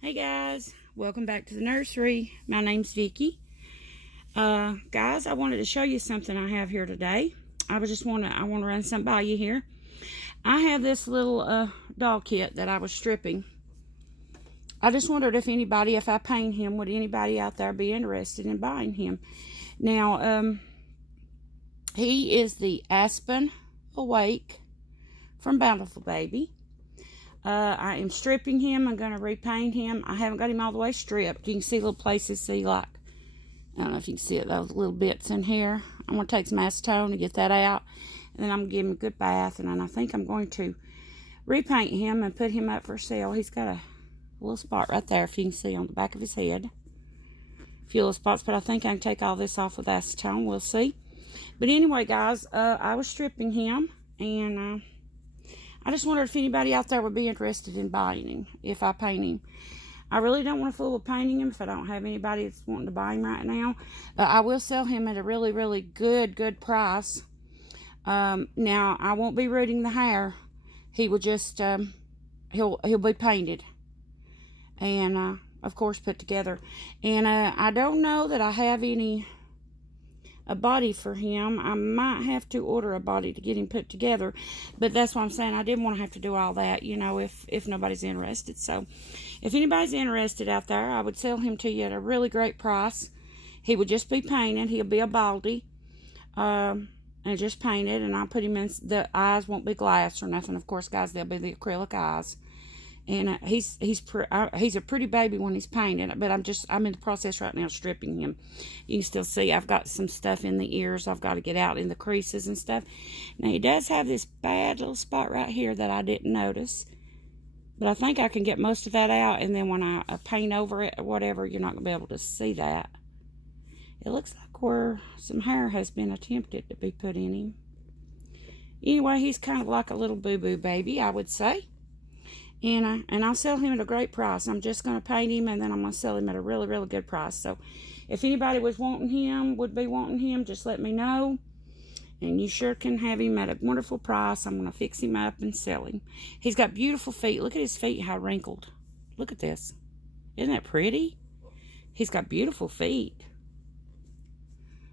Hey guys, welcome back to the nursery. My name's Vicky. Guys, I wanted to show you something I have here today. I want to run something by you here. I have this little doll kit that I was stripping. I just wondered if I paint him, would anybody out there be interested in buying him? Now, he is the Aspen Awake from Bountiful Baby. I am stripping him. I'm going to repaint him. I haven't got him all the way stripped. You can see little places, I don't know if you can see it, those little bits in here. I'm going to take some acetone to get that out. And then I'm going to give him a good bath. And then I think I'm going to repaint him and put him up for sale. He's got a little spot right there, if you can see, on the back of his head. A few little spots, but I think I can take all this off with acetone. We'll see. But anyway, guys, I was stripping him, and I just wondered if anybody out there would be interested in buying him if I paint him. I really don't want to fool with painting him if I don't have anybody that's wanting to buy him right now. I will sell him at a really, really good price. Now, I won't be rooting the hair. He will just, he'll be painted. And, of course, put together. And I don't know that I have a body for him. I might have to order a body to get him put together, but that's what I'm saying. I didn't want to have to do all that, if nobody's interested. So if anybody's interested out there, I would sell him to you at a really great price. He would just be painted. He'll be a baldy, and just painted, and I'll put him in. The eyes won't be glass or nothing, of course, guys. They'll be the acrylic eyes. And he's a pretty baby when he's painted, but I'm in the process right now stripping him. You can still see I've got some stuff in the ears I've got to get out in the creases and stuff. Now, he does have this bad little spot right here that I didn't notice, but I think I can get most of that out, and then when I paint over it or whatever, you're not going to be able to see that. It looks like where some hair has been attempted to be put in him. Anyway, he's kind of like a little boo-boo baby, I would say. And I'll sell him at a great price. I'm just going to paint him, and then I'm going to sell him at a really, really good price. So if anybody would be wanting him, just let me know. And you sure can have him at a wonderful price. I'm going to fix him up and sell him. He's got beautiful feet. Look at his feet, how wrinkled. Look at this. Isn't that pretty? He's got beautiful feet.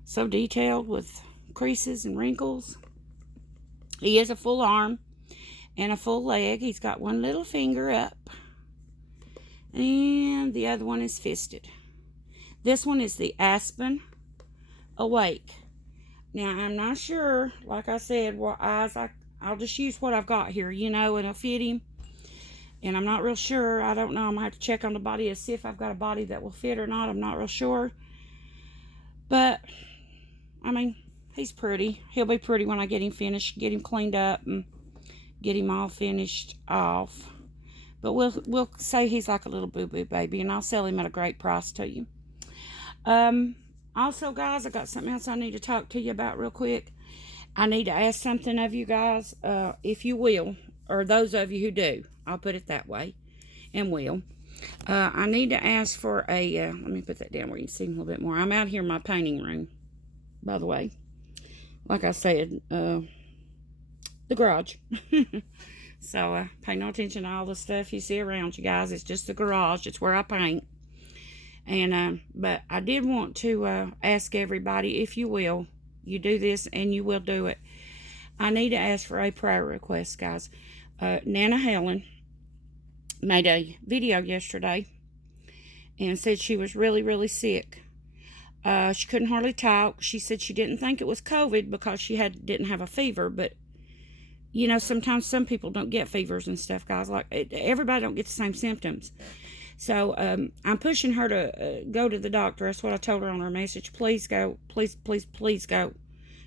So detailed with creases and wrinkles. He is a full arm and a full leg. He's got one little finger up, and the other one is fisted. This one is the Aspen Awake. Now, I'm not sure, like I said, what eyes I'll just use what I've got here, and it'll fit him. And I'm not real sure. I don't know. I'm going to have to check on the body to see if I've got a body that will fit or not. I'm not real sure. But, I mean, he's pretty. He'll be pretty when I get him finished, get him cleaned up, and get him all finished off. But we'll say he's like a little boo-boo baby, and I'll sell him at a great price to you. Also, guys, I got something else I need to talk to you about real quick. I need to ask something of you guys, if you will, or those of you who do. I'll put it that way, and will. I need to ask for let me put that down where you can see him a little bit more. I'm out here in my painting room, by the way. Like I said, the garage. So pay no attention to all the stuff you see around you guys. It's just the garage. It's where I paint. And but I did want to ask everybody, if you will, you do this and you will do it. I need to ask for a prayer request, guys. Nana Helen made a video yesterday and said she was really, really sick. She couldn't hardly talk. She said she didn't think it was COVID because she didn't have a fever, but sometimes some people don't get fevers and stuff, guys. Like, everybody don't get the same symptoms. So I'm pushing her to go to the doctor. That's what I told her on her message. Please go. Please go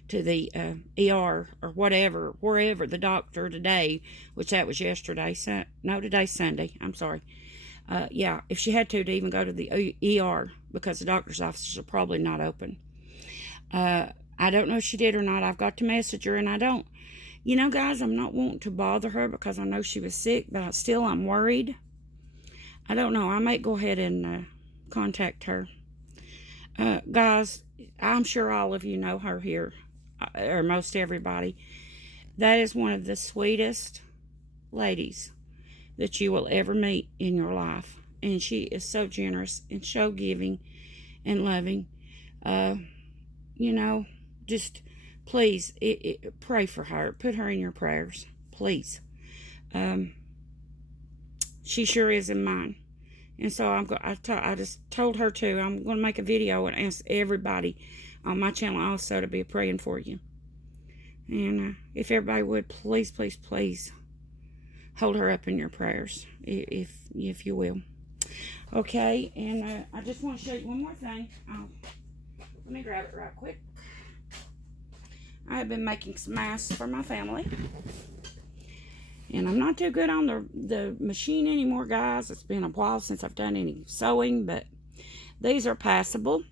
to the ER or wherever the doctor today, which that was yesterday. Today's Sunday. I'm sorry. Yeah, if she had to even go to the ER, because the doctor's offices are probably not open. I don't know if she did or not. I've got to message her, and I don't. Guys, I'm not wanting to bother her because I know she was sick, but I'm worried. I don't know. I might go ahead and contact her. Guys, I'm sure all of you know her here, or most everybody. That is one of the sweetest ladies that you will ever meet in your life. and she is so generous and so giving and loving. You know, just please pray for her. Put her in your prayers, please. She sure is in mine. And so I just told her to. I'm going to make a video and ask everybody on my channel also to be praying for you. And if everybody would, please, please, please hold her up in your prayers, if you will. Okay, and I just want to show you one more thing. Let me grab it right quick. I have been making some masks for my family. And I'm not too good on the machine anymore, guys. It's been a while since I've done any sewing, but these are passable.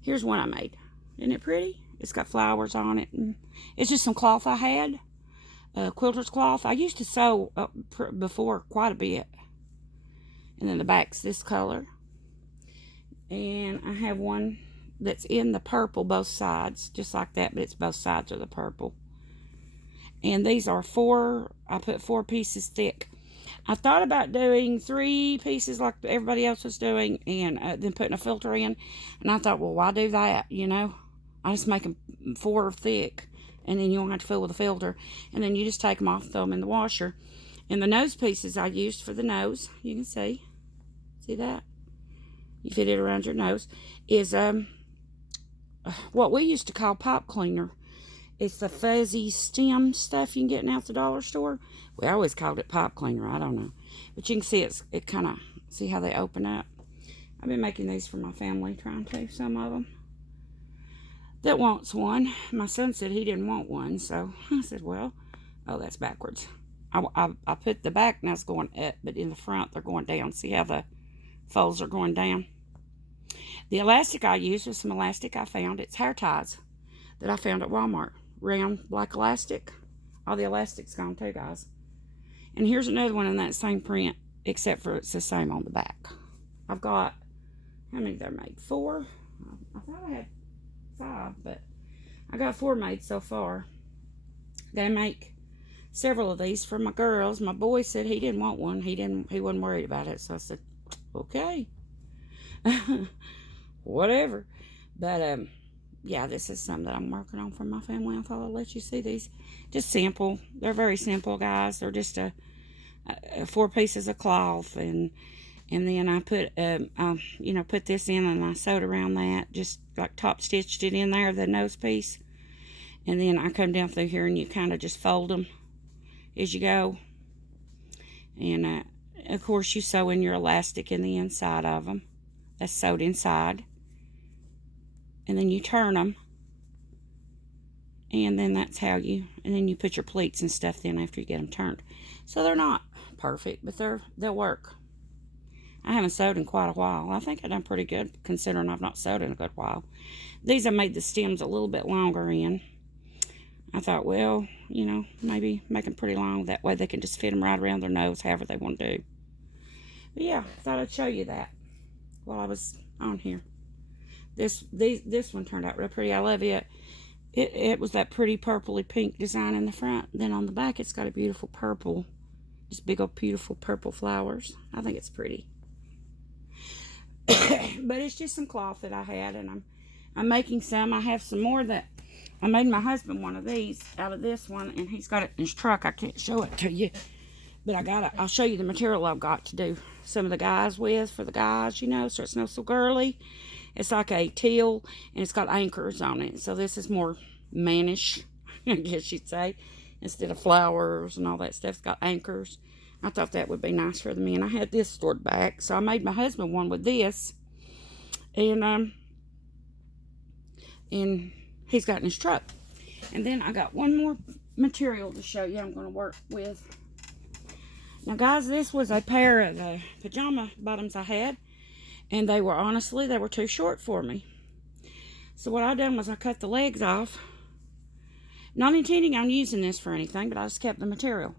Here's one I made. Isn't it pretty? It's got flowers on it. And it's just some cloth I had, quilter's cloth. I used to sew before quite a bit. And then the back's this color. And I have one that's in the purple, both sides, just like that, but it's both sides of the purple. And these are I put 4 pieces thick. I thought about doing 3 pieces like everybody else was doing, and then putting a filter in. And I thought, well, why do that, you know? I just make them 4 thick, and then you don't have to fill with a filter. And then you just take them off, throw them in the washer. And the nose pieces I used for the nose, you can see that? You fit it around your nose, is what we used to call pop cleaner. It's the fuzzy stem stuff you can get out the dollar store. We always called it pop cleaner. I don't know. But you can see it kind of, see how they open up? I've been making these for my family, trying to, some of them. That wants one. My son said he didn't want one, so I said, well, oh, that's backwards. I put the back, now it's going up, but in the front, they're going down. See how the folds are going down? The elastic I used was some elastic I found. It's hair ties that I found at Walmart. Round black elastic. All the elastic's gone too, guys. And here's another one in that same print, except for it's the same on the back. I've got, how many did I make? 4? I thought I had 5, but I got 4 made so far. They make several of these for my girls. My boy said he didn't want one. He wasn't worried about it. So I said, okay. Whatever. But yeah, this is something that I'm working on for my family. I thought I'd let you see these. Just simple. They're very simple, guys. They're just 4 pieces of cloth, and then I put you know, put this in, and I sewed around that, just like top stitched it in there, the nose piece. And then I come down through here, and you kind of just fold them as you go. And of course, you sew in your elastic in the inside of them. That's sewed inside. And then you turn them, and then that's how and then you put your pleats and stuff in after you get them turned. So they're not perfect, but they'll work. I haven't sewed in quite a while. I think I've done pretty good considering I've not sewed in a good while. These I made the stems a little bit longer in. I thought, well, you know, maybe make them pretty long. That way they can just fit them right around their nose, however they want to do. But yeah, I thought I'd show you that while I was on here. This one turned out real pretty. I love it. It was that pretty purpley pink design in the front. Then on the back, it's got a beautiful purple, just big old beautiful purple flowers. I think it's pretty. But it's just some cloth that I had, and I'm making some. I have some more that I made my husband one of these out of this one, and he's got it in his truck. I can't show it to you, but I'll show you the material I've got to do some of the guys with, for the guys, you know, so it's not so girly. It's like a teal, and it's got anchors on it. So this is more mannish, I guess you'd say. Instead of flowers and all that stuff, it's got anchors. I thought that would be nice for the men. I had this stored back, so I made my husband one with this. And he's got in his truck. And then I got one more material to show you I'm going to work with. Now, guys, this was a pair of the pajama bottoms I had. And they were too short for me. So what I done was I cut the legs off. Not intending on using this for anything, but I just kept the material.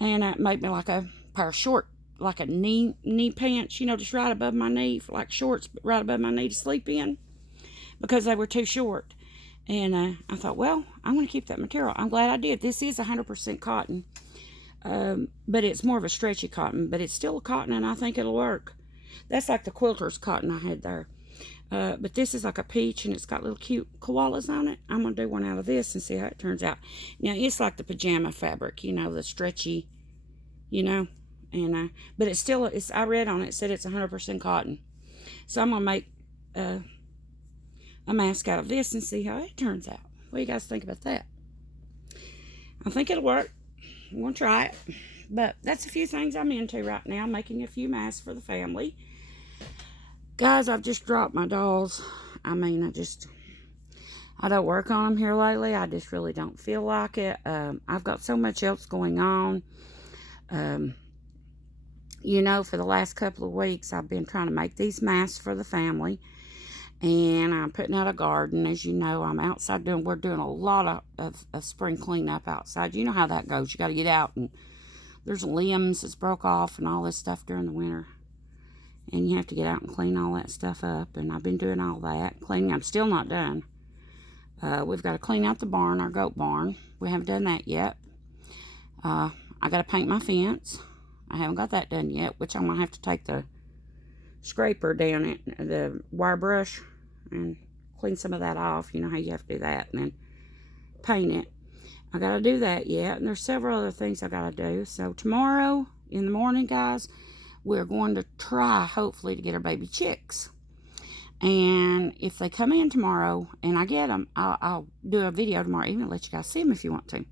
And it made me like a pair of short, like a knee pants, you know, just right above my knee, like shorts, but right above my knee to sleep in. Because they were too short. And I thought, well, I'm going to keep that material. I'm glad I did. This is 100% cotton. but it's more of a stretchy cotton, but it's still a cotton, and I think it'll work. That's like the quilter's cotton I had there. But this is like a peach, and it's got little cute koalas on it. I'm going to do one out of this and see how it turns out. Now, it's like the pajama fabric, you know, the stretchy, you know. And but it's still, I read on it, said it's 100% cotton. So I'm going to make a mask out of this and see how it turns out. What do you guys think about that? I think it'll work. I'm going to try it. But that's a few things I'm into right now, making a few masks for the family. Guys, I've just dropped my dolls. I mean, I don't work on them here lately. I just really don't feel like it. I've got so much else going on. You know, for the last couple of weeks, I've been trying to make these masks for the family. And I'm putting out a garden. As you know, I'm outside we're doing a lot of spring cleanup outside. You know how that goes. You got to get out, and there's limbs that's broke off and all this stuff during the winter. And you have to get out and clean all that stuff up. And I've been doing all that. Cleaning. I'm still not done. We've got to clean out the barn, our goat barn. We haven't done that yet. I got to paint my fence. I haven't got that done yet, which I'm going to have to take the scraper down it, the wire brush, and clean some of that off. You know how you have to do that. And then paint it. I got to do that yet. And there's several other things I got to do. So tomorrow in the morning, guys, we're going to try, hopefully, to get our baby chicks. And if they come in tomorrow and I get them, I'll do a video tomorrow evening, let you guys see them if you want to.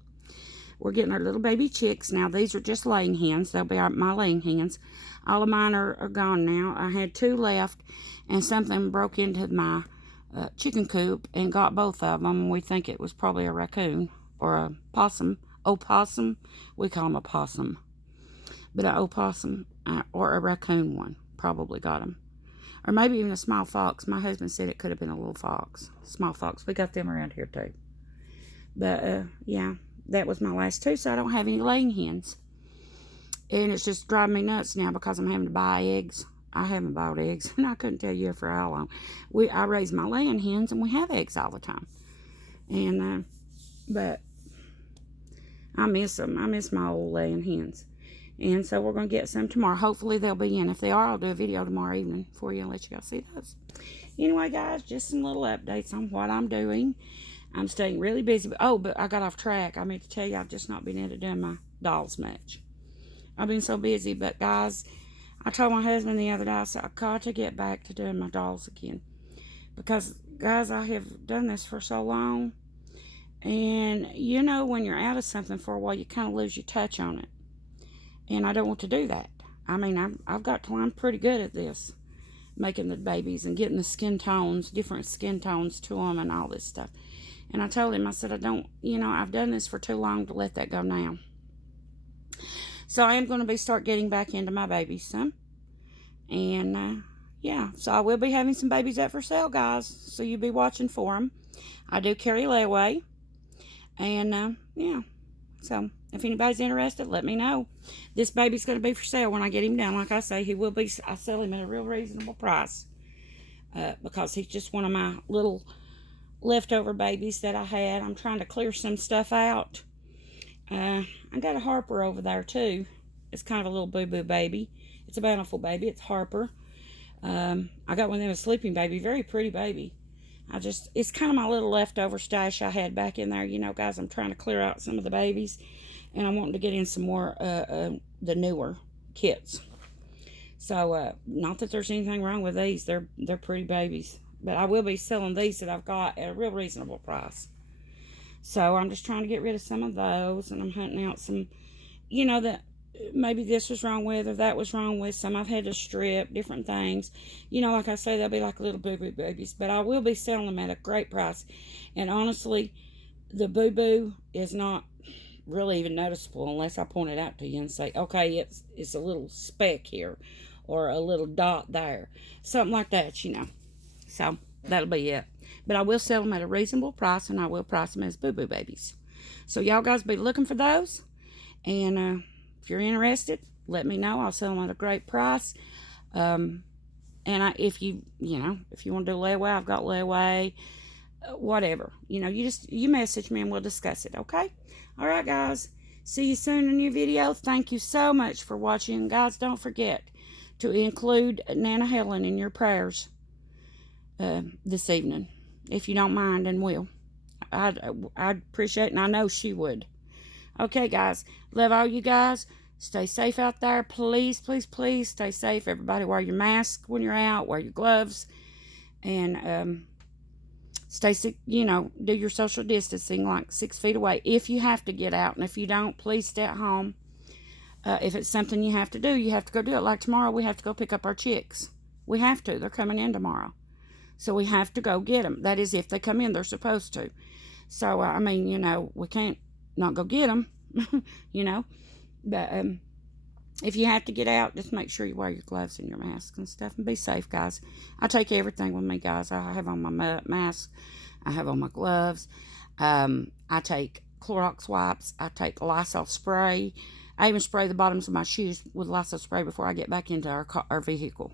We're getting our little baby chicks. Now, these are just laying hens. They'll be my laying hens. All of mine are gone now. I had 2 left, and something broke into my chicken coop and got both of them. We think it was probably a raccoon or a possum. Opossum. We call them a possum. But an opossum or a raccoon one probably got them. Or maybe even a small fox. My husband said it could have been a little fox. Small fox. We got them around here too. But, yeah, that was my last 2, so I don't have any laying hens. And it's just driving me nuts now because I'm having to buy eggs. I haven't bought eggs, and I couldn't tell you for how long. I raise my laying hens, and we have eggs all the time. And, but I miss them. I miss my old laying hens. And so we're going to get some tomorrow. Hopefully they'll be in. If they are, I'll do a video tomorrow evening for you and let you guys see those. Anyway, guys, just some little updates on what I'm doing. I'm staying really busy. But I got off track. I meant to tell you, I've just not been able to do my dolls much. I've been so busy. But, guys, I told my husband the other day, I said, I got to get back to doing my dolls again. Because, guys, I have done this for so long. And, you know, when you're out of something for a while, you kind of lose your touch on it. And I don't want to do that. I mean, I've got to learn pretty good at this. Making the babies and getting the skin tones, different skin tones to them and all this stuff. And I told him, I said, I've done this for too long to let that go now. So I am going to start getting back into my babies some. And, yeah, so I will be having some babies up for sale, guys. So you'll be watching for them. I do carry layaway. And, yeah. So if anybody's interested, let me know. This baby's going to be for sale when I get him done. Like I say, I sell him at a real reasonable price. Because he's just one of my little leftover babies that I had. I'm trying to clear some stuff out. I got a Harper over there too. It's kind of a little boo-boo baby. It's a bountiful baby. It's Harper. I got one of them, a sleeping baby. Very pretty baby. It's kind of my little leftover stash I had back in there. You know, guys, I'm trying to clear out some of the babies. And I'm wanting to get in some more, the newer kits. So, not that there's anything wrong with these. They're pretty babies. But I will be selling these that I've got at a real reasonable price. So, I'm just trying to get rid of some of those. And I'm hunting out some, that maybe this was wrong with or that was wrong with. Some I've had to strip, different things. Like I say, they'll be like little boo-boo babies. But I will be selling them at a great price. And honestly, the boo-boo is not really even noticeable unless I point it out to you and say, okay, it's a little speck here or a little dot there. Something like that, So, that'll be it. But I will sell them at a reasonable price, and I will price them as boo-boo babies. So, y'all guys be looking for those. And if you're interested, let me know. I'll sell them at a great price. And if you want to do layaway, I've got layaway. Whatever. You message me and we'll discuss it, okay? All right, guys. See you soon in a new video. Thank you so much for watching. And guys, don't forget to include Nana Helen in your prayers this evening. If you don't mind and will. I'd appreciate it, and I know she would. Okay, guys. Love all you guys. Stay safe out there. Please, please, please stay safe. Everybody wear your mask when you're out. Wear your gloves. And stay, do your social distancing like 6 feet away if you have to get out. And if you don't, please stay at home. If it's something you have to do, you have to go do it. Like tomorrow, we have to go pick up our chicks. We have to. They're coming in tomorrow. So we have to go get them. That is, if they come in, they're supposed to. So, I mean, we can't not go get them, But if you have to get out, just make sure you wear your gloves and your mask and stuff. And be safe, guys. I take everything with me, guys. I have on my mask. I have on my gloves. I take Clorox wipes. I take Lysol spray. I even spray the bottoms of my shoes with Lysol spray before I get back into our vehicle.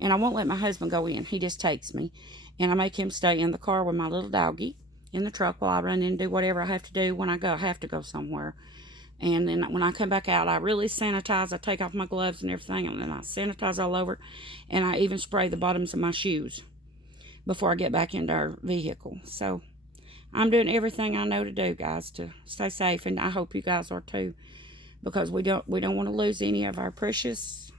And I won't let my husband go in. He just takes me. And I make him stay in the car with my little doggie in the truck while I run in and do whatever I have to do when I have to go somewhere. And then when I come back out, I really sanitize. I take off my gloves and everything, and then I sanitize all over. And I even spray the bottoms of my shoes before I get back into our vehicle. So I'm doing everything I know to do, guys, to stay safe. And I hope you guys are too. Because we don't want to lose any of our precious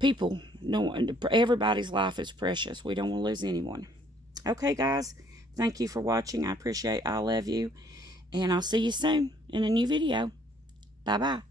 people. No, everybody's life is precious. We don't want to lose anyone. Okay, guys. Thank you for watching. I appreciate all of you. And I'll see you soon in a new video. Bye-bye.